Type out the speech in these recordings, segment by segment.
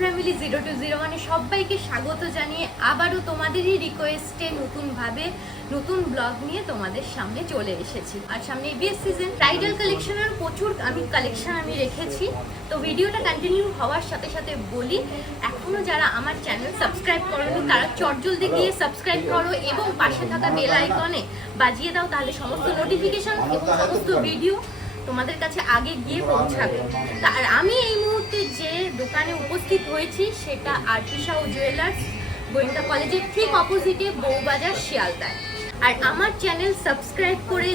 Family zero two zero মানে সবাইকে স্বাগত জানিয়ে আবারও তোমাদেরই রিকোয়েস্টে নতুনভাবে নতুন ব্লগ নিয়ে তোমাদের সামনে চলে এসেছি। আর সামনে বিএস সিজন ব্রাইডাল কালেকশনের প্রচুর আমি কালেকশন আমি রেখেছি। তো ভিডিওটা কন্টিনিউ হওয়ার সাথে সাথে বলি, এখনও যারা আমার চ্যানেল সাবস্ক্রাইব করোনি, তারা চটজলদি গিয়ে সাবস্ক্রাইব করো এবং পাশে থাকা বেল আইকনে বাজিয়ে দাও, তাহলে সমস্ত নোটিফিকেশন এবং সমস্ত ভিডিও তোমাদের কাছে আগে গিয়ে পৌঁছাবে। আর আমি এই মুহূর্তে যে দোকানে উপস্থিত হয়েছি সেটা আর্টিসা ও জুয়েলার্স, গোয়েন্দা কলেজের ঠিক অপোজিটে বউবাজার শিয়ালদায়। আর আমার চ্যানেল সাবস্ক্রাইব করে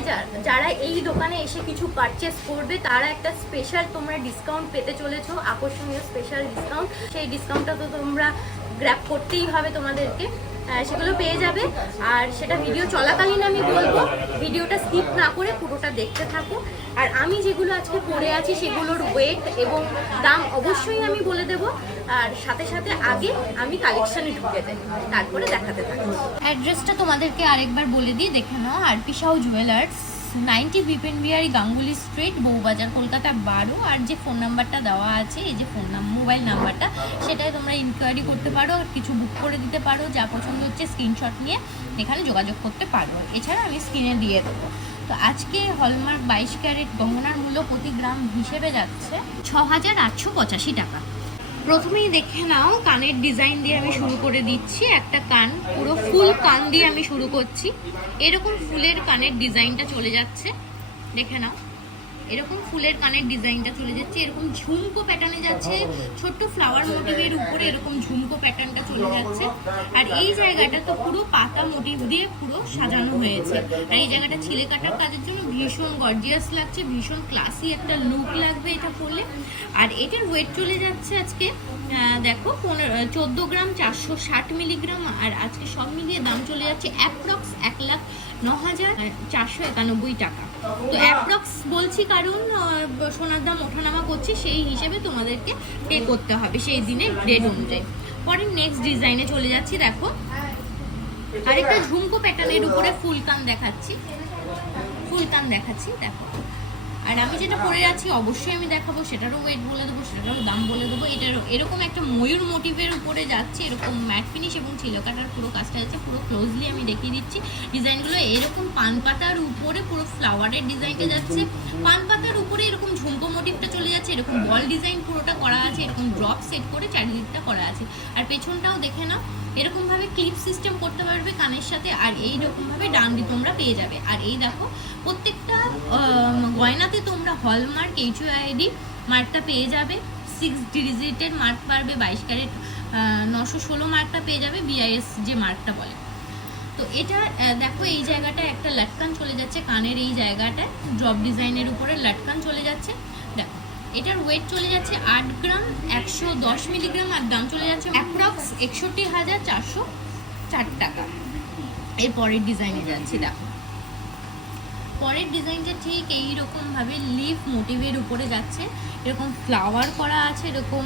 যারা এই দোকানে এসে কিছু পারচেস করবে, তারা একটা স্পেশাল তোমরা ডিসকাউন্ট পেতে চলেছো, আকর্ষণীয় স্পেশাল ডিসকাউন্ট সেই ডিসকাউন্টটা তো তোমরা গ্র্যাপ করতেই হবে তোমাদেরকে। সেগুলো পেয়ে যাবে। আর সেটা ভিডিও চলাকালীন আমি বলব ভিডিওটা স্কিপ না করে পুরোটা দেখতে থাকো। আর আমি যেগুলো আজকে পরে আছি সেগুলোর ওয়েট এবং দাম অবশ্যই আমি বলে দেব। আর সাথে সাথে আগে আমি কালেকশানে ঢুকে দেবো তারপরে দেখাতে থাকি। অ্যাড্রেসটা তোমাদেরকে আরেকবার বলে দিই, দেখে নাও, RP Sau jewellers ninety Bipin Bihari Ganguly street Bowbazar, Kolkata বারো। আর যে ফোন নাম্বারটা দেওয়া আছে, এই যে ফোন নাম মোবাইল নাম্বারটা সেটাই তোমরা ইনকোয়ারি করতে পারো আর কিছু বুক করে দিতে পারো। যা পছন্দ হচ্ছে স্ক্রিনশট নিয়ে এখানে যোগাযোগ করতে পারো। এছাড়া আমি স্ক্রিনে দিয়ে দেবো। তো আজকে হলমার্ক বাইশ ক্যারেট গহনার মূল্য প্রতি গ্রাম হিসেবে যাচ্ছে ছ হাজার আটশো পঁচাশি টাকা। প্রথমেই দেখে নাও, কানের ডিজাইন দিয়ে আমি শুরু করে দিচ্ছি। একটা কান, পুরো ফুল কান দিয়ে আমি শুরু করছি। এরকম ফুলের কানের ডিজাইনটা চলে যাচ্ছে। দেখে নাও। এরকম ফুলের কানের ডিজাইনটা চলে যাচ্ছে এরকম ঝুমকো প্যাটার্নে যাচ্ছে ছোট্ট ফ্লাওয়ার মোটিভের উপরে এরকম ঝুমকো প্যাটার্নটা চলে যাচ্ছে। আর এই জায়গাটা তো পুরো পাতা মোটিভ দিয়ে পুরো সাজানো হয়েছে। আর এই জায়গাটা ছিলে কাটার কাজের জন্য ভীষণ গর্জিয়াস লাগছে ভীষণ ক্লাসি একটা লুক লাগবে এটা পরলে। আর এটার ওয়েট চলে যাচ্ছে আজকে দেখো পনেরো চোদ্দ গ্রাম চারশো ষাট মিলিগ্রাম আর আজকে সব মিলিয়ে দাম চলে যাচ্ছে অ্যাপ্রক্স এক লাখ ন হাজার চারশো একানব্বই টাকা। তো অ্যাপ্রক্স বলছি কারণ সোনার দাম ওঠানামা করছে, সেই হিসেবে তোমাদেরকে পে করতে হবে সেই দিনের রেট অনুযায়ী। পরে নেক্সট ডিজাইনে চলে যাচ্ছি, দেখো। আরেকটা ঝুমকো প্যাটার্নের উপরে ফুলকান দেখাচ্ছি। ফুলকান দেখাচ্ছি, দেখো। আর আমি যেটা পরে আছি অবশ্যই আমি দেখাবো, সেটারও ওয়েট বলে দেবো, সেটারও দাম বলে দেবো এটার এরকম একটা ময়ূর মোটিভের উপরে যাচ্ছে, এরকম ম্যাট ফিনিশ এবং ছিল কাটার পুরো কাজটা যাচ্ছে পুরো ক্লোজলি আমি দেখিয়ে দিচ্ছি। ডিজাইনগুলো এরকম পান পাতার উপরে, পুরো ফ্লাওয়ারের ডিজাইনটা যাচ্ছে। পান পাতার উপরে এরকম ঝুমকো মোটিভটা চলে যাচ্ছে, এরকম বল ডিজাইন পুরোটা করা আছে, এরকম ড্রপ সেট করে চারিদিকটা করা আছে। আর পেছনটাও দেখে নাও এরকম ভাবে ক্লিপ সিস্টেম করতে পারবে কানের সাথে, আর এই রকম ভাবে ডান্ডি তোমরা পেয়ে যাবে। আর এই দেখো, প্রত্যেকটা গয়নাতে তোমরা হলমার্ক এইচ আইডি মার্কটা পেয়ে যাবে। সিক্স ডিজিটের মার্ক পারবে বাইশ ক্যারেট নশো ষোলো মার্কটা পেয়ে যাবে বিআইএস যে মার্কটা বলে। তো এটা দেখো এই জায়গাটা একটা লাটকান চলে যাচ্ছে, কানের এই জায়গাটায়। ড্রপ ডিজাইনের উপরে লাটকান চলে যাচ্ছে। এটার ওয়েট চলে যাচ্ছে আট গ্রাম, একশো দশ মিলিগ্রাম আর দাম চলে যাচ্ছে অ্যাপ্রক্স একষট্টি হাজার চারশো চার টাকা। এরপরের ডিজাইনে যাচ্ছে দেখো। পরের ডিজাইনটা ঠিক এই রকম ভাবে লিফ মোটিভের উপরে যাচ্ছে, এরকম ফ্লাওয়ার করা আছে, এরকম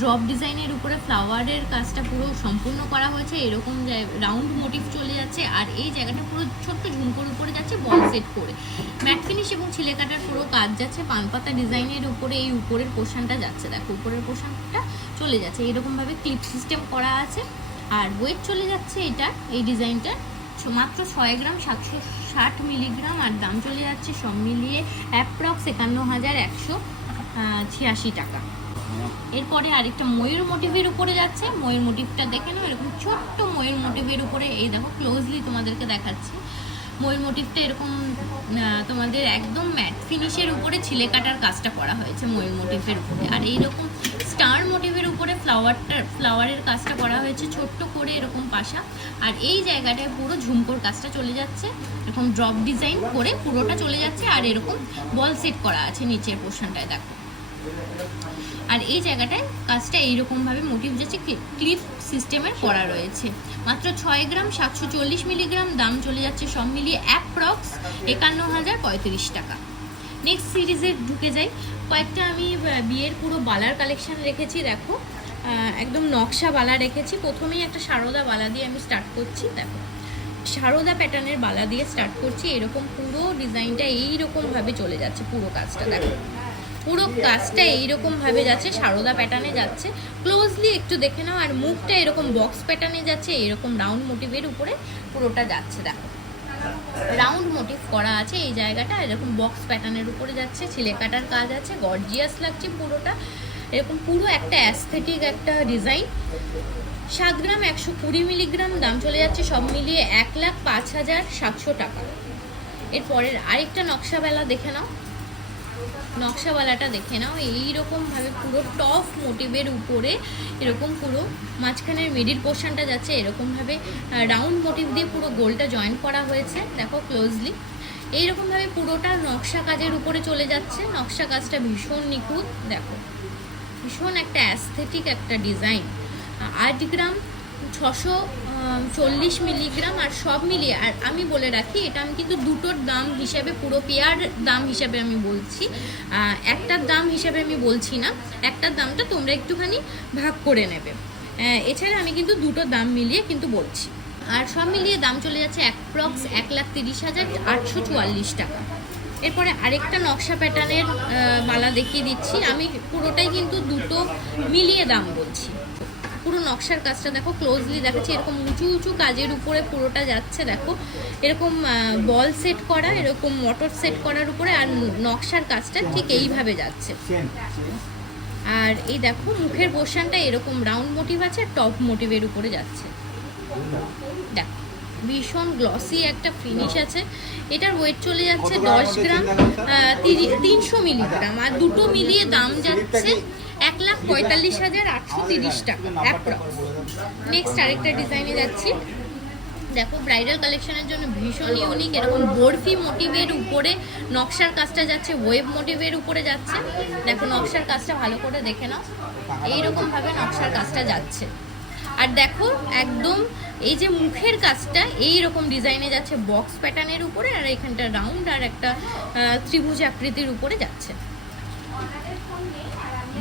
ড্রপ ডিজাইনের উপরে ফ্লাওয়ারের কাজটা পুরো সম্পূর্ণ করা হয়েছে, এরকম রাউন্ড মোটিভ চলে যাচ্ছে, আর এই জায়গাটা পুরো ছোট্ট ঝুমকোর উপরে যাচ্ছে বল সেট করে। ম্যাট ফিনিশ এবং ছিলে কাটার পুরো কাজ যাচ্ছে, পানপাতা ডিজাইনের উপরে এই উপরের পোর্শনটা যাচ্ছে, দেখো উপরের পোর্শনটা চলে যাচ্ছে এরকমভাবে ক্লিপ সিস্টেম করা আছে, আর ওয়েট চলে যাচ্ছে এটা, এই ডিজাইনটার মাত্র ছয় গ্রাম সাতশো ষাট মিলিগ্রাম আর দাম চলে যাচ্ছে সব মিলিয়ে অ্যাপ্রক্স একান্ন হাজার একশো ছিয়াশি টাকা। এরপরে আরেকটা ময়ূর মোটিভের উপরে যাচ্ছে। ময়ূর মোটিভটা দেখে নাও, এরকম ছোট্ট ময়ূর মোটিভের উপরে। এই দেখো ক্লোজলি তোমাদেরকে দেখাচ্ছি। ময়ূর মোটিভটা এরকম তোমাদের একদম ম্যাট ফিনিশের উপরে ছিলে কাটার কাজটা করা হয়েছে ময়ূর মোটিভের উপরে। আর এইরকম স্টার মোটিভের উপরে ফ্লাওয়ারটা ফ্লাওয়ারের কাজটা করা হয়েছে ছোট্ট করে এরকম পাশা। আর এই জায়গাটায় পুরো ঝুমকোর কাজটা চলে যাচ্ছে। এরকম ড্রপ ডিজাইন করে পুরোটা চলে যাচ্ছে। আর এরকম বল সেট করা আছে নিচের পোর্শনটায় দেখো। আর এই জায়গাটায় কাজটা এইরকমভাবে মোটিভ যাচ্ছে ক্লিপ সিস্টেমের করা রয়েছে। মাত্র ছয় গ্রাম সাতশো চল্লিশ মিলিগ্রাম, দাম চলে যাচ্ছে সব মিলিয়ে অ্যাপ্রক্স একান্ন হাজার পঁয়ত্রিশ টাকা। নেক্সট সিরিজে ঢুকে যাই। কয়েকটা আমি বিয়ের পুরো বালার কালেকশন রেখেছি, দেখো। একদম নকশা বালা রেখেছি। প্রথমেই একটা সারদা বালা দিয়ে আমি স্টার্ট করছি, দেখো। সারদা প্যাটার্নের বালা দিয়ে স্টার্ট করছি। এরকম পুরো ডিজাইনটা এইরকম ভাবে চলে যাচ্ছে পুরো কাজটা, দেখো। পুরো কাজটা এইরকম ভাবে যাচ্ছে, সারদা প্যাটার্নে যাচ্ছে। ক্লোজলি একটু দেখে নাও, আর মুখটা এরকম বক্স প্যাটার্নে যাচ্ছে এরকম রাউন্ড মোটিভের উপরে পুরোটা যাচ্ছে, দেখো। রাউন্ড মোটিভ করা আছে এই জায়গাটা, এরকম বক্স প্যাটার্নের উপরে যাচ্ছে, ছিলে কাটার কাজ আছে গর্জিয়াস লাগছে পুরোটা। এরকম পুরো একটা অ্যাস্থেটিক একটা ডিজাইন সাত গ্রাম একশো কুড়ি মিলিগ্রাম দাম চলে যাচ্ছে সব মিলিয়ে এক লাখ পাঁচ হাজার সাতশো টাকা। এরপরের আরেকটা নকশাবেলা দেখে নাও। নকশাওয়ালাটা দেখে নাও। এইরকম ভাবে পুরো টপ মোটিভের উপরে এরকম পুরো মাঝখানের মিডিল পোর্শনটা যাচ্ছে এরকম ভাবে রাউন্ড মোটিভ দিয়ে পুরো গোলটা জয়েন করা হয়েছে। দেখো ক্লোজলি এইরকম ভাবে পুরোটা নকশা কাজের উপরে চলে যাচ্ছে। নকশা কাজটা ভীষণ নিখুঁত। দেখো, ভীষণ একটা অ্যাস্থেটিক একটা ডিজাইন আট গ্রাম, ছশো চল্লিশ মিলিগ্রাম আর সব মিলিয়ে, আর আমি বলে রাখি, এটা আমি কিন্তু দুটোর দাম হিসাবে, পুরো পেয়ার দাম হিসাবে আমি বলছি। একটার দাম হিসাবে আমি বলছি না, একটার দামটা তোমরা একটুখানি ভাগ করে নেবে। এছাড়া আমি কিন্তু দুটো দাম মিলিয়ে কিন্তু বলছি। আর সব মিলিয়ে দাম চলে যাচ্ছে অ্যাপ্রক্স এক লাখ তিরিশ হাজার আটশো চুয়াল্লিশ টাকা। এরপরে আরেকটা নকশা প্যাটার্নের বালা দেখিয়ে দিচ্ছি। আমি পুরোটাই কিন্তু দুটো মিলিয়ে দাম বলছি। পুরো নকশার কাজটা দেখো ক্লোজলি দেখাচ্ছি। এরকম উঁচু উঁচু কাজের উপরে পুরোটা যাচ্ছে দেখো। এরকম বল সেট করা এরকম মোটর সেট করার উপরে আর নকশার কাজটা ঠিক এইভাবে যাচ্ছে। আর এই দেখো মুখের পোর্শনটা এরকম রাউন্ড মোটিভ আছে টপ মোটিভের উপরে যাচ্ছে। দেখো ভীষণ গ্লসি একটা ফিনিশ আছে। এটার ওয়েট চলে যাচ্ছে দশ গ্রাম তিনশো মিলিগ্রাম। আর দুটো মিলিয়ে দাম যাচ্ছে এক লাখ পঁয়তাল্লিশ হাজার আটশো তিরিশ টাকা নেক্সট আরেকটা ডিজাইনে যাচ্ছি। দেখো ব্রাইডাল কালেকশনের জন্য ভীষণ ইউনিক এরকম বরফি মোটিভের উপরে নকশার কাজটা যাচ্ছে ওয়েব মোটিভের উপরে যাচ্ছে। দেখো, নকশার কাজটা ভালো করে দেখে নাও। এইরকম ভাবে নকশার কাজটা যাচ্ছে। আর দেখো, একদম এই যে মুখের কাজটা এই রকম ডিজাইনে যাচ্ছে বক্স প্যাটার্নের উপরে, আর এখানটা রাউন্ড আর একটা ত্রিভুজ আকৃতির উপরে যাচ্ছে।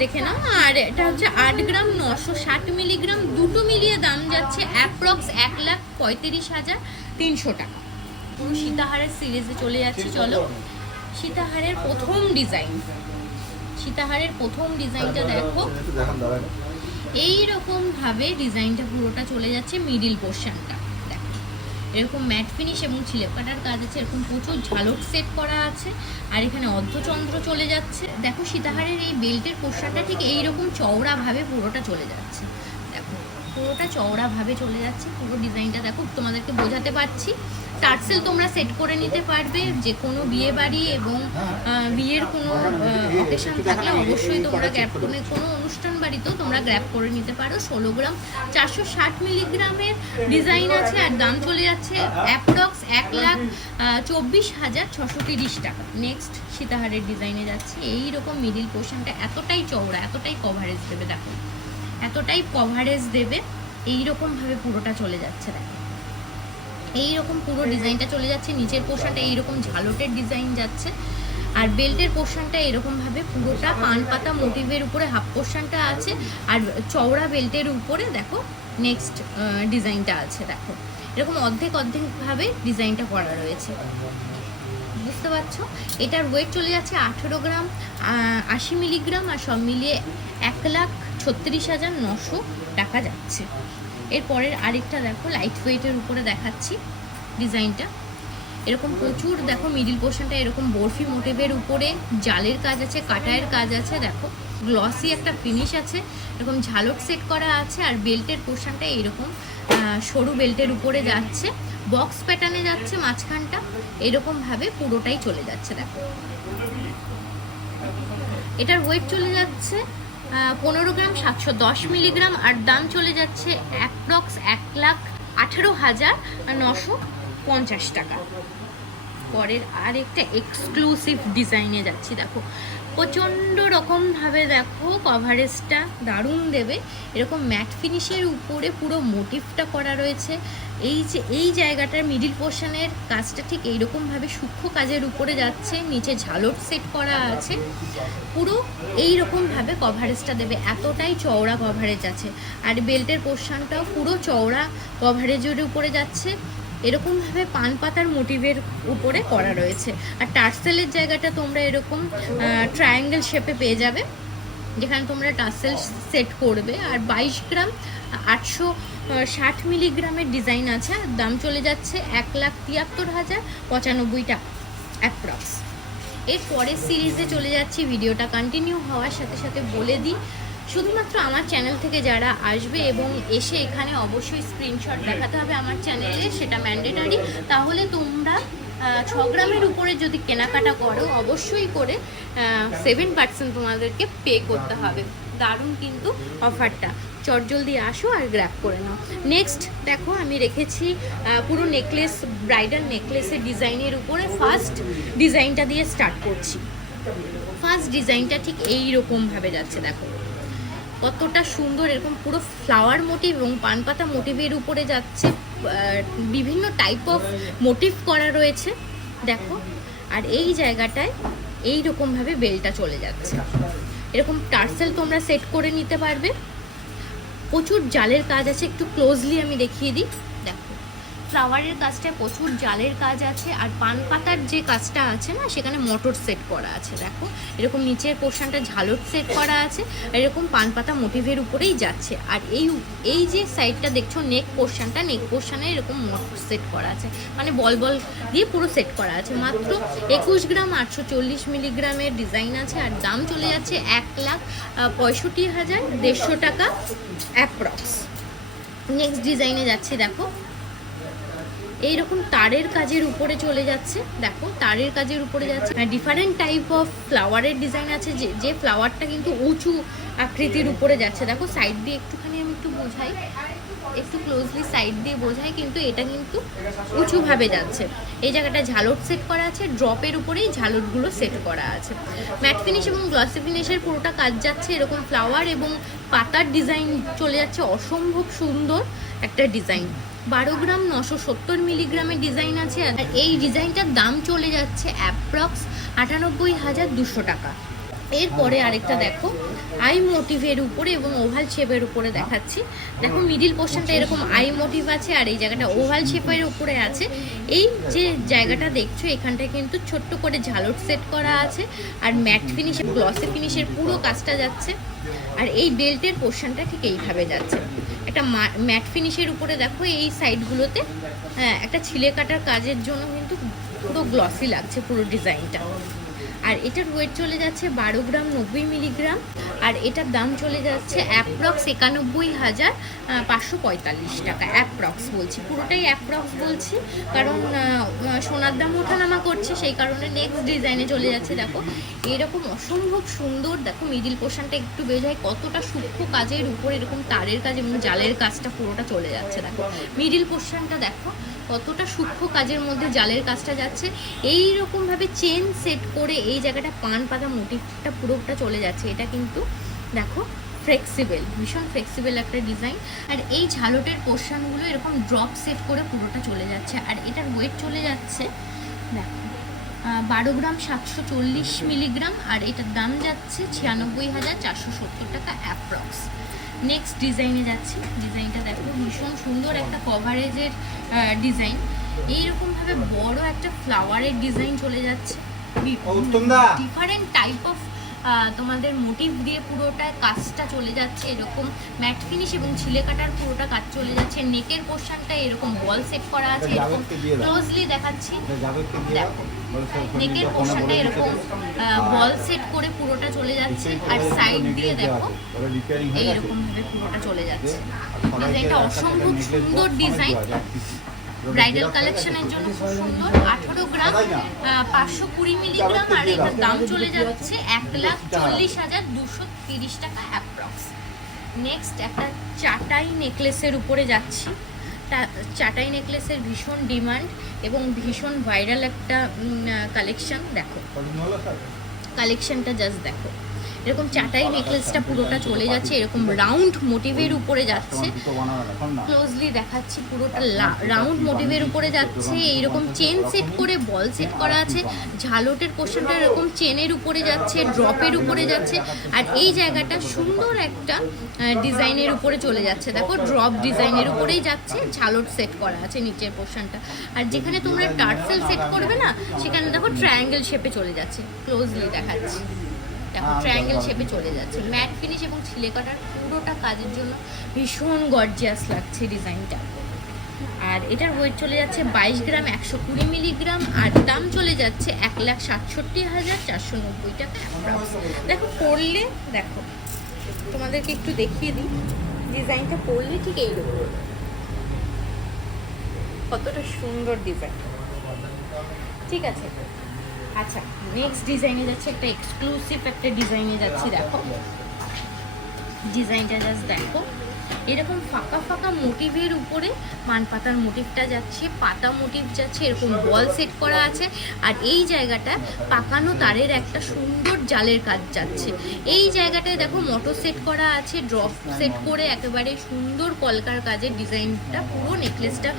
দেখে নাও। আর এটা হচ্ছে আট গ্রাম নশো ষাট মিলিগ্রাম। দুটো মিলিয়ে দাম যাচ্ছে অ্যাপ্রক্স এক লাখ পঁয়ত্রিশ হাজার তিনশো টাকা। পুরো সীতাহারের সিরিজে চলে যাচ্ছে চলো। সীতাহারের প্রথম ডিজাইন সীতাহারের প্রথম ডিজাইনটা দেখো। এই রকম ভাবে ডিজাইনটা পুরোটা চলে যাচ্ছে মিডিল পোর্শনটা এরকম ম্যাট ফিনিশ এবং ছিলেপ কাটার কাজ আছে, এরকম প্রচুর ঝালক সেট করা আছে, আর এখানে অর্ধচন্দ্র চলে যাচ্ছে। দেখো সীতাহারের এই বেল্টের পোশাকটা ঠিক এইরকম চওড়া ভাবে পুরোটা চলে যাচ্ছে। পুরোটা চওড়া ভাবে চলে যাচ্ছে, পুরো ডিজাইনটা দেখো, তোমাদেরকে বোঝাতে পারছি। টার্সেল তোমরা সেট করে নিতে পারবে, যে কোনো বিয়ে বাড়ি এবং বিয়ের কোনো অকেশন থাকলে অবশ্যই তোমরা গ্র্যাপ করে কোনো অনুষ্ঠান বাড়িতেও তোমরা গ্র্যাপ করে নিতে পারো। ষোলো গ্রাম, চারশো ষাট মিলিগ্রামের ডিজাইন আছে আর দাম চলে যাচ্ছে অ্যাপ্রক্স এক লাখ চব্বিশ হাজার ছশো তিরিশ টাকা। নেক্সট সীতাহারের ডিজাইনে যাচ্ছে। এই রকম মিডিল পোর্শনটা এতটাই চওড়া, এতটাই কভারেজ দেবে, দেখো। এতটাই কভারেজ দেবে এই রকম ভাবে পুরোটা চলে যাচ্ছে দেখো। এইরকম পুরো ডিজাইনটা চলে যাচ্ছে, নিচের পোর্শনটা এইরকম ঝালটের ডিজাইন যাচ্ছে, আর বেল্টের পোর্শনটা এরকম ভাবে পুরোটা পান পাতা মোটিভের উপরে হাফ পোর্শনটা আছে, আর চওড়া বেল্টের উপরে দেখো নেক্সট ডিজাইনটা আছে দেখো। এরকম অর্ধেক অর্ধেকভাবে ডিজাইনটা করা রয়েছে। বুঝতে পারছ? এটার ওয়েট চলে যাচ্ছে আঠেরো গ্রাম আশি মিলিগ্রাম আর সব মিলিয়ে এক লাখ ছত্রিশ হাজার নশো টাকা যাচ্ছে। এরপরের আরেকটা দেখো লাইট ওয়েটের উপরে দেখাচ্ছি ডিজাইনটা এরকম প্রচুর দেখো মিডিল পোর্শনটা এরকম বরফি মোটিভের উপরে জালের কাজ আছে কাটায়ের কাজ আছে, দেখো গ্লসি একটা ফিনিশ আছে, এরকম ঝালক সেট করা আছে আর বেল্টের পোর্শনটা এরকম সরু বেল্টের উপরে যাচ্ছে। বক্স প্যাটার্নে যাচ্ছে মাঝখানটা এরকমভাবে পুরোটাই চলে যাচ্ছে, দেখো। এটার ওয়েট চলে যাচ্ছে পনেরো গ্রাম সাতশো দশ মিলিগ্রাম, আর দাম চলে যাচ্ছে অ্যাপ্রক্স এক লাখ আঠেরো হাজার নশো পঞ্চাশ টাকা। পরের আরেকটা এক্সক্লুসিভ ডিজাইনে যাচ্ছি, দেখো। প্রচণ্ড রকমভাবে দেখো কভারেজটা দারুণ দেবে। এরকম ম্যাট ফিনিশের উপরে পুরো মোটিভটা করা রয়েছে। এই যে, এই জায়গাটার মিডিল পোর্শনের কাজটা ঠিক এইরকমভাবে সূক্ষ্ম কাজের উপরে যাচ্ছে, নিচে ঝালট সেট করা আছে। পুরো এই রকমভাবে কভারেজটা দেবে, এতটাই চওড়া কভারেজ আছে। আর বেল্টের পোর্শনটাও পুরো চওড়া কভারেজের উপরে যাচ্ছে। এরকমভাবে পান পাতার মোটিভের উপরে করা রয়েছে। আর টার্সেলের জায়গাটা তোমরা এরকম ট্রায়াঙ্গেল শেপে পেয়ে যাবে, যেখানে তোমরা টার্সেল সেট করবে। আর বাইশ গ্রাম, আটশো ষাট মিলিগ্রামের ডিজাইন আছে। আর দাম চলে যাচ্ছে এক লাখ তিয়াত্তর হাজার পঁচানব্বই টাকা অ্যাপ্রক্স এর পরের সিরিজে চলে যাচ্ছি, ভিডিওটা কন্টিনিউ হওয়ার সাথে সাথে বলে দিই শুধুমাত্র আমার চ্যানেল থেকে যারা আসবে এবং এসে এখানে অবশ্যই স্ক্রিনশট দেখাতে হবে আমার চ্যানেলে সেটা ম্যান্ডেটারি তাহলে তোমরা ছ গ্রামের উপরে যদি কেনাকাটা করো, অবশ্যই করে সেভেন পার্সেন্ট তোমাদেরকে পে করতে হবে। দারুণ কিন্তু অফারটা চটজলদি আসো আর গ্র্যাপ করে নাও। নেক্সট দেখো আমি রেখেছি পুরো নেকলেস ব্রাইডাল নেকলেসের ডিজাইনের উপরে ফার্স্ট ডিজাইনটা দিয়ে স্টার্ট করছি। ফার্স্ট ডিজাইনটা ঠিক এই ভাবে যাচ্ছে, দেখো। কতটা সুন্দর, এরকম পুরো ফ্লাওয়ার মোটিভ এবং পান পাতা মোটিভের উপরে যাচ্ছে বিভিন্ন টাইপ অফ মোটিভ করা রয়েছে, দেখো। আর এই জায়গাটায় এই রকমভাবে বেলটা চলে যাচ্ছে। এরকম টার্সেল তোমরা সেট করে নিতে পারবে। প্রচুর জালের কাজ আছে, একটু ক্লোজলি আমি দেখিয়ে দিই। ফ্লাওয়ারের কাজটায় প্রচুর জালের কাজ আছে আর পান পাতার যে কাজটা আছে না, সেখানে মোটর সেট করা আছে, দেখো। এরকম নিচের পোর্শনটা ঝালর সেট করা আছে এরকম পান পাতা মোটিভের উপরেই যাচ্ছে। আর এই এই যে সাইডটা দেখছ নেক পোর্শনটা নেক পোর্শনে এরকম মোটর সেট করা আছে। মানে বল বল দিয়ে পুরো সেট করা আছে। মাত্র একুশ গ্রাম আটশো চল্লিশ মিলিগ্রামের ডিজাইন আছে আর দাম চলে যাচ্ছে এক লাখ পঁয়ষট্টি হাজার দেড়শো টাকা অ্যাপ্রক্স নেক্সট ডিজাইনে যাচ্ছে, দেখো। এইরকম তারের কাজের উপরে চলে যাচ্ছে। দেখো, তারের কাজের উপরে যাচ্ছে। ডিফারেন্ট টাইপ অফ ফ্লাওয়ারের ডিজাইন আছে যে যে ফ্লাওয়ারটা কিন্তু উঁচু আকৃতির উপরে যাচ্ছে। দেখো সাইড দিয়ে একটুখানি আমি একটু বোঝাই। একটু ক্লোজলি সাইড দিয়ে বোঝাই, কিন্তু এটা কিন্তু উঁচুভাবে যাচ্ছে। এই জায়গাটা ঝালট সেট করা আছে ড্রপের উপরেই ঝালটগুলো সেট করা আছে। ম্যাট ফিনিশ এবং গ্লসি ফিনিশের পুরোটা কাজ যাচ্ছে। এরকম ফ্লাওয়ার এবং পাতার ডিজাইন চলে যাচ্ছে। অসম্ভব সুন্দর একটা ডিজাইন বারো গ্রাম, নশো সত্তর মিলিগ্রামের ডিজাইন আছে আর এই ডিজাইনটার দাম চলে যাচ্ছে অ্যাপ্রক্স আটানব্বই হাজার দুশো টাকা। এরপরে আরেকটা দেখো, আই মোটিভের উপরে এবং ওভাল শেপের উপরে দেখাচ্ছি। দেখো মিডিল পোর্শনটা এরকম আই মোটিভ আছে আর এই জায়গাটা ওভাল শেপের উপরে আছে। এই যে জায়গাটা দেখছ, এখানটায় কিন্তু ছোট্ট করে ঝালট সেট করা আছে আর ম্যাট ফিনিশের গ্লসি ফিনিশের পুরো কাজটা যাচ্ছে। আর এই বেল্টের পোর্শনটা ঠিক এইভাবে যাচ্ছে। একটা ম্যাট ফিনিশের উপরে দেখো এই সাইডগুলোতে হ্যাঁ একটা ছিলে কাটার কাজের জন্য কিন্তু পুরো গ্লসি লাগছে, পুরো ডিজাইনটা। আর এটার ওয়েট চলে যাচ্ছে বারো গ্রাম নব্বই মিলিগ্রাম, আর এটার দাম চলে যাচ্ছে অ্যাপ্রক্স একানব্বই হাজার পাঁচশো পঁয়তাল্লিশ টাকা অ্যাপ্রক্স বলছি। পুরোটাই অ্যাপ্রক্স বলছি, কারণ সোনার দাম ওঠানামা করছে, সেই কারণে নেক্সট ডিজাইনে চলে যাচ্ছে। দেখো, এরকম অসম্ভব সুন্দর, দেখো মিডিল পোর্শনটা একটু বোঝায় কতটা সূক্ষ্ম কাজের উপর এরকম তারের কাজ এবং জালের কাজটা পুরোটা চলে যাচ্ছে। দেখো মিডিল পোর্শনটা দেখো কতটা সূক্ষ্ম কাজের মধ্যে জালের কাজটা যাচ্ছে এই রকম ভাবে চেন সেট করে এই জায়গাটা পান পাতা মোটিভটা পুরোটা চলে যাচ্ছে। এটা কিন্তু দেখো ফ্লেক্সিবল ভীষণ ফ্লেক্সিবল একটা ডিজাইন আর এই ঝালটের পোর্শনগুলো এরকম ড্রপ সেট করে পুরোটা চলে যাচ্ছে। আর এটার ওয়েট চলে যাচ্ছে, দেখো বারো গ্রাম সাতশো চল্লিশ মিলিগ্রাম আর এটার দাম যাচ্ছে ছিয়ানব্বই হাজার চারশো সত্তর টাকা অ্যাপ্রক্স নেক্সট ডিজাইনে যাচ্ছি। ডিজাইনটা দেখো ভীষণ সুন্দর একটা কভারেজের ডিজাইন এইরকমভাবে বড় একটা ফ্লাওয়ারের ডিজাইন চলে যাচ্ছে। ডিফারেন্ট টাইপ অফ তোমাদের মোটিভ দিয়ে পুরোটা কাজটা চলে যাচ্ছে। এরকম ম্যাট ফিনিশ এবং ছিলে কাটার পুরোটা কাজ চলে যাচ্ছে। নেকের পোর্শনটা এরকম বল সেট করা আছে। এরকম। ক্লোজলি দেখাচ্ছি। দেখো। নেকের পোর্শনটা এরকম বল সেট করে পুরোটা চলে যাচ্ছে আর সাইড দিয়ে দেখো। এইরকম ভাবে পুরোটা চলে যাচ্ছে। ডিজাইনটা অসম্ভব সুন্দর ডিজাইন ব্রাইডাল কালেকশনের জন্য খুব সুন্দর। আঠারো গ্রাম পাঁচশো কুড়ি মিলিগ্রাম আর এটার দাম চলে যাচ্ছে এক লাখ চল্লিশ হাজার দুশো তিরিশ টাকা অ্যাপ্রক্স নেক্সট একটা চাটাই নেকলেসের উপরে যাচ্ছি। চাটাই নেকলেসের ভীষণ ডিমান্ড এবং ভীষণ ভাইরাল একটা কালেকশন দেখো? কালেকশনটা জাস্ট দেখো এরকম চাটাই নেকলেসটা পুরোটা চলে যাচ্ছে, এরকম রাউন্ড মোটিভের উপরে যাচ্ছে। ক্লোজলি দেখাচ্ছি পুরোটা রাউন্ড মোটিভের উপরে যাচ্ছে, এইরকম চেন সেট করে বল সেট করা আছে, ঝালটের পোর্শনটা এরকম চেনের উপরে যাচ্ছে ড্রপের উপরে যাচ্ছে, আর এই জায়গাটা সুন্দর একটা ডিজাইনের উপরে চলে যাচ্ছে। দেখো ড্রপ ডিজাইনের উপরেই যাচ্ছে, ঝালট সেট করা আছে নিচের পোর্শনটা আর যেখানে তোমরা টার্সেল সেট করবে না, সেখানে দেখো ট্রায়াঙ্গেল শেপে চলে যাচ্ছে। ক্লোজলি দেখাচ্ছি। দেখো ট্রায়াঙ্গেল শেপে চলে যাচ্ছে। ম্যাট ফিনিশ এবং ছিলে কাটার পুরোটা কাজের জন্য ভীষণ গর্জিয়াস লাগছে ডিজাইনটা আর এটার ওয়েট চলে যাচ্ছে বাইশ গ্রাম একশো কুড়ি মিলিগ্রাম আর দাম চলে যাচ্ছে এক লাখ সাতষট্টি হাজার চারশো নব্বই টাকা দেখো পড়লে দেখো তোমাদেরকে একটু দেখিয়ে দিই। ডিজাইনটা পড়লে ঠিক এইরকম। কতটা সুন্দর ডিজাইন ঠিক আছে? আচ্ছা নেক্সট ডিজাইনে যাচ্ছে একটা এক্সক্লুসিভ একটা ডিজাইনে যাচ্ছি দেখো। ডিজাইনটা জাস্ট দেখো। এরকম ফাঁকা ফাঁকা মোটিভের উপরে মান পাতার মোটিভটা যাচ্ছে, পাতা মোটিভ যাচ্ছে, এরকম বল সেট করা আছে আর এই জায়গাটা পাকানো তারের একটা সুন্দর জালের কাজ যাচ্ছে। এই জায়গাটায় দেখো মোটর সেট করা আছে ড্রপ সেট করে একেবারে সুন্দর কলকার কাজের ডিজাইনটা, পুরো নেকলেসটা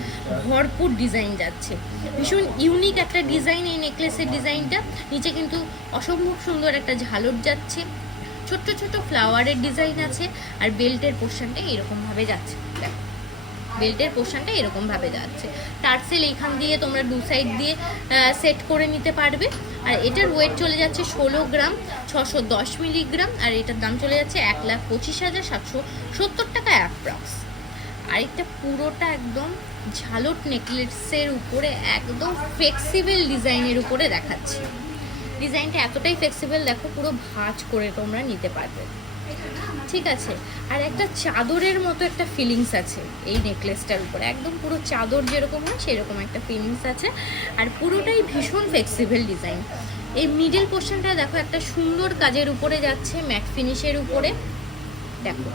ভরপুর ডিজাইন যাচ্ছে। ভীষণ ইউনিক একটা ডিজাইন এই নেকলেসের ডিজাইনটা নিচে কিন্তু অসম্ভব সুন্দর একটা ঝালর যাচ্ছে। ছোট্ট ছোট ফ্লাওয়ারের ডিজাইন আছে, আর বেল্টের পোর্শনটা এরকমভাবে যাচ্ছে। বেল্টের পোর্শনটা এরকমভাবে যাচ্ছে। টার্সেল এইখান দিয়ে তোমরা দু সাইড দিয়ে সেট করে নিতে পারবে। আর এটার ওয়েট চলে যাচ্ছে ষোলো গ্রাম, ছশো দশ মিলিগ্রাম আর এটার দাম চলে যাচ্ছে এক লাখ পঁচিশ হাজার সাতশো সত্তর টাকা অ্যাপ্রক্স আরেকটা পুরোটা একদম ঝালট নেকলেসের উপরে, একদম ফ্লেক্সিবল ডিজাইনের উপরে দেখাচ্ছি। ডিজাইনটা এতটাই ফ্লেক্সিবল দেখো পুরো ভাঁজ করে তোমরা নিতে পারবে। ঠিক আছে? আর একটা চাদরের মতো একটা ফিলিংস আছে এই নেকলেসটার উপরে। একদম পুরো চাদর যেরকম হয়, সেরকম একটা ফিলিংস আছে। আর পুরোটাই ভীষণ ফ্লেক্সিবল ডিজাইন এই মিডল পোর্শনটা দেখো, একটা সুন্দর কাজের উপরে যাচ্ছে ম্যাট ফিনিশের উপরে। দেখো।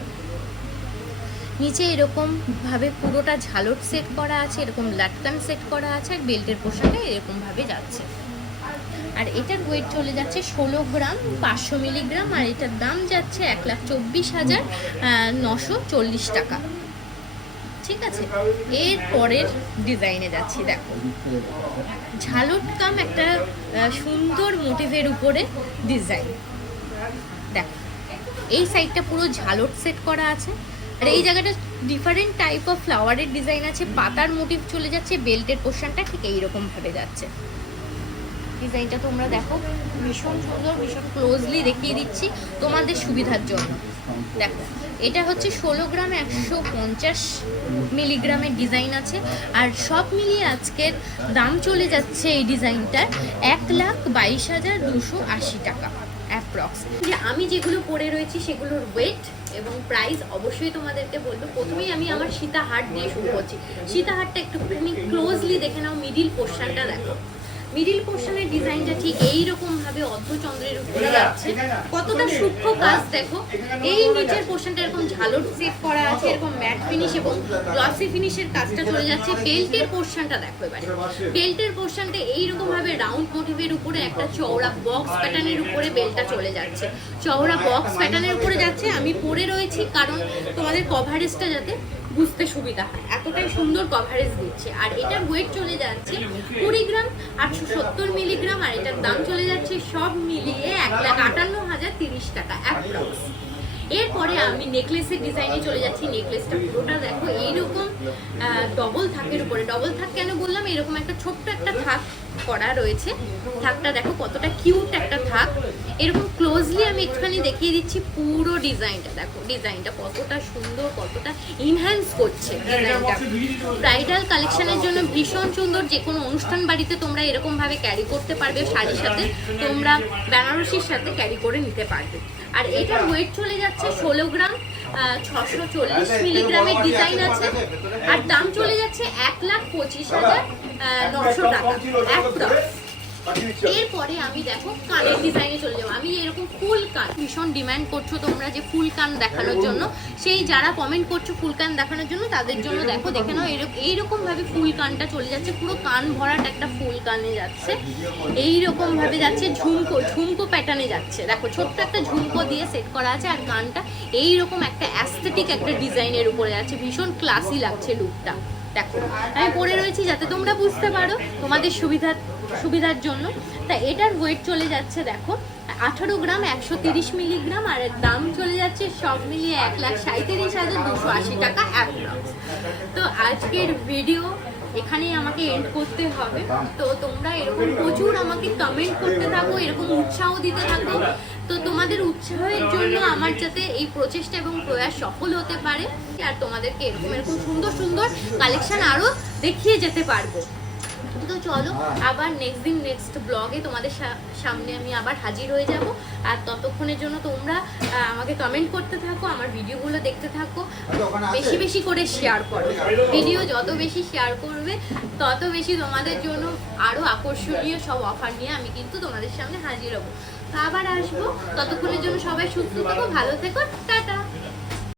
নিচে এরকম ভাবে পুরোটা ঝালট সেট করা আছে, এরকম লাটকান সেট করা আছে, আর বেল্টের পোশাকটা এরকম ভাবে যাচ্ছে। আর এটার ওয়েট চলে যাচ্ছে ষোলো গ্রাম, পাঁচশো মিলিগ্রাম, আর এটার দাম যাচ্ছে এক লাখ চব্বিশ হাজার নশো চল্লিশ টাকা। ঠিক আছে? এর পরের ডিজাইনে যাচ্ছি, দেখো। ঝালট কাম একটা সুন্দর মোটিভের উপরে ডিজাইন দেখো, এই সাইডটা পুরো ঝালট সেট করা আছে। আর এই জায়গাটা ডিফারেন্ট টাইপ অফ ফ্লাওয়ারের ডিজাইন আছে। পাতার মোটিভ চলে যাচ্ছে বেল্টের পোর্শনটা ঠিক এইরকম ভাবে যাচ্ছে। ডিজাইনটা তোমরা দেখো। ভীষণ সুন্দর, ভীষণ ক্লোজলি দেখিয়ে দিচ্ছি তোমাদের সুবিধার জন্য। দেখো, এটা হচ্ছে ষোলো গ্রাম একশো পঞ্চাশ মিলিগ্রামের ডিজাইন আছে। আর সব মিলিয়ে আজকের দাম চলে যাচ্ছে এই ডিজাইনটার এক লাখ বাইশ হাজার দুশো আশি টাকা অ্যাপ্রক্স যে আমি যেগুলো পরে রয়েছি সেগুলোর ওয়েট এবং প্রাইস অবশ্যই তোমাদেরকে বলব। প্রথমেই আমি আমার সীতাহার দিয়ে শুরু করছি। সীতাহারটা একটুখানি ক্লোজলি দেখে নাও মিডিল পোর্শনটা দেখো। মিডিল পোর্শনের ডিজাইনটা ঠিক এই রকম ভাবে অর্ধচন্দ্রের উপরে যাচ্ছে। কতটা সূক্ষ্ম কাজ দেখো। এই নিচের পোর্শনটা এরকম ঝালর সেট করা আছে এরকম ম্যাট ফিনিশ এবং গ্লসি ফিনিশের কাজটা চলে যাচ্ছে। বেল্টের পোর্শনটা দেখো এবারে। বেল্টের পোর্শনটা এইরকম ভাবে রাউন্ড মোটিভের উপরে একটা চওড়া বক্স প্যাটার্নের উপরে বেল্টটা চলে যাচ্ছে। চওড়া বক্স প্যাটার্নের উপরে যাচ্ছে। আমি পরে রয়েছি কারণ তোমাদের কভারেজটা যাতে বুঝতে সুবিধা হয়। এতটাই সুন্দর কভারেজ দিচ্ছে। আর এটার ওয়েট চলে যাচ্ছে কুড়ি গ্রাম আটশো সত্তর মিলিগ্রাম আর এটার দাম চলে যাচ্ছে সব মিলিয়ে এক লাখ আটান্ন হাজার তিরিশ টাকা অ্যাপ্রক্স এরপরে আমি নেকলেসের ডিজাইনে চলে যাচ্ছি। নেকলেসটা পুরোটা দেখো, এইরকম ডবল থাকের উপরে। ডবল থাক কেন বললাম? এরকম একটা ছোট্ট একটা থাক করা রয়েছে। থাকটা দেখো কতটা কিউট একটা থাক। এরকম ক্লোজলি আমি একটুখানি দেখিয়ে দিচ্ছি পুরো ডিজাইনটা। দেখো ডিজাইনটা কতটা সুন্দর, কতটা ইনহ্যান্স করছে ব্রাইডাল কালেকশনের জন্য ভীষণ সুন্দর। যে কোনো অনুষ্ঠান বাড়িতে তোমরা এরকম ভাবে ক্যারি করতে পারবে শাড়ির সাথে। তোমরা বেনারসির সাথে ক্যারি করে নিতে পারবে। আর এটার ওয়েট চলে যাচ্ছে ষোলো গ্রাম। ছশো চল্লিশ মিলিগ্রামের ডিজাইন আছে। আর দাম চলে যাচ্ছে এক লাখ পঁচিশ হাজার নশো টাকা। অ্যাপ্রক্স এরপরে আমি দেখো কানের ডিজাইনে চলে যাব। আমি এরকম ফুল কান ভীষণ ডিমান্ড করছ তোমরা যে ফুল কান দেখানোর জন্য। সেই যারা কমেন্ট করছ ফুল কান দেখানোর জন্য, তাদের জন্য দেখো, দেখে নাও এইরকম ভাবে ফুল কানটা চলে যাচ্ছে। পুরো কান ভরাট একটা ফুল কানে যাচ্ছে। এইরকম ভাবে যাচ্ছে, ঝুমকো ঝুমকো প্যাটার্নে যাচ্ছে। দেখো, ছোট্ট একটা ঝুমকো দিয়ে সেট করা আছে আর কানটা এইরকম একটা অ্যাস্থেটিক একটা ডিজাইনের উপরে যাচ্ছে ভীষণ ক্লাসি লাগছে লুকটা দেখো, আমি পরে রয়েছি যাতে তোমরা বুঝতে পারো। তোমাদের সুবিধা সুবিধার জন্য। তা এটার ওয়েট চলে যাচ্ছে, দেখো, আঠারো গ্রাম একশো তিরিশ মিলিগ্রাম আর দাম চলে যাচ্ছে সব মিলিয়ে এক লাখ সাঁত্রিশ হাজার দুশো আশি টাকা অ্যাপ্রক্স তো আজকের ভিডিও এখানেই আমাকে এন্ড করতে হবে। তো তোমরা এরকম প্রচুর আমাকে কমেন্ট করতে থাকো, এরকম উৎসাহ দিতে থাকো। তো তোমাদের উৎসাহের জন্য আমার যাতে এই প্রচেষ্টা এবং প্রয়াস সফল হতে পারে, আর তোমাদেরকে এরকম এরকম সুন্দর সুন্দর কালেকশন আরও দেখিয়ে যেতে পারব। তো চলো আবার নেক্সট দিন নেক্সট ব্লগে তোমাদের সামনে আমি আবার হাজির হয়ে যাব। আর ততক্ষণের জন্য তোমরা আমাকে কমেন্ট করতে থাকো আমার ভিডিওগুলো দেখতে থাকো। বেশি বেশি করে শেয়ার করো। ভিডিও যত বেশি শেয়ার করবে তত বেশি তোমাদের জন্য আরও আকর্ষণীয় সব অফার নিয়ে আমি কিন্তু তোমাদের সামনে হাজির হব। তো আবার আসব। ততক্ষণের জন্য সবাই সুস্থ থেকো ভালো থেকো টাটা।